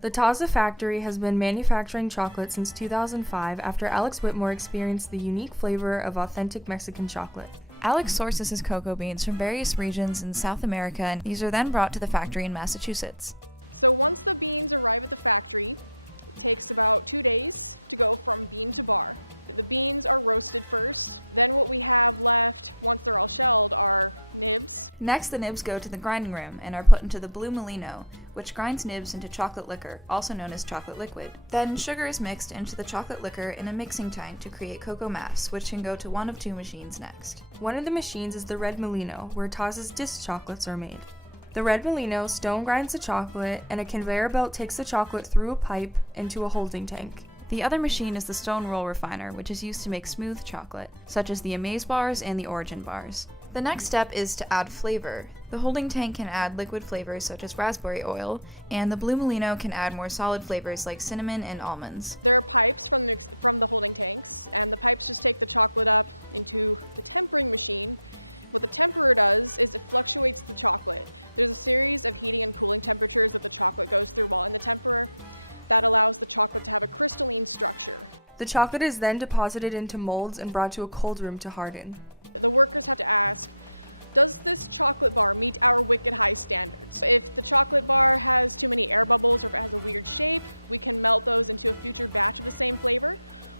The Taza factory has been manufacturing chocolate since 2005 after Alex Whitmore experienced the unique flavor of authentic Mexican chocolate. Alex sources his cocoa beans from various regions in South America, and these are then brought to the factory in Massachusetts. So once the beans arrive at the factory, it takes about 2 days to go from bean to bar. The beans are roasted first, then what we have left, once they're all shelled, are nibs. Next, the nibs go to the grinding room and are put into the blue molino, which grinds nibs into chocolate liquor, also known as chocolate liquid. Then sugar is mixed into the chocolate liquor in a mixing tank to create cocoa mass, which can go to one of two machines next. One of the machines is the red molino, where Taza's disc chocolates are made. The red molino stone grinds the chocolate, and a conveyor belt takes the chocolate through a pipe into a holding tank. The other machine is the stone roll refiner, which is used to make smooth chocolate, such as the amaze bars and the origin bars. The next step is to add flavor. The holding tank can add liquid flavors such as raspberry oil, and the blue molino can add more solid flavors like cinnamon and almonds. There are pipes from the holding tanks, and the pipes just take the chocolate up into the tempering machine. What the temperer does is it fluctuates the chocolate. There's a series of heating and cooling temperatures that the chocolate goes through while in the temperer. That allows the chocolate to have a crystalline structure. The chocolate is then deposited into molds and brought to a cold room to harden. The workers have to ask, does this chocolate bar meet our wicked high standards? If the chocolate bar has too many air bubbles or if it has a weird shape, we can melt those into a future batch of the same flavor,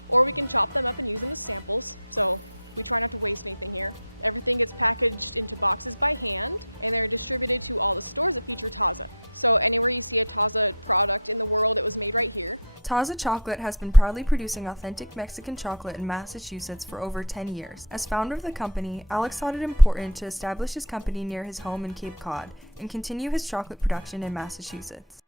or we can chop them up and use them as samples. So we try not to waste anything here. Everything gets packaged into boxes by hand, and they're distributed to all the stores that feature Taza. So anywhere you see a Taza product in the world, it was made right here. Taza Chocolate has been proudly producing authentic Mexican chocolate in Massachusetts for over 10 years. As founder of the company, Alex thought it important to establish his company near his home in Cape Cod and continue his chocolate production in Massachusetts.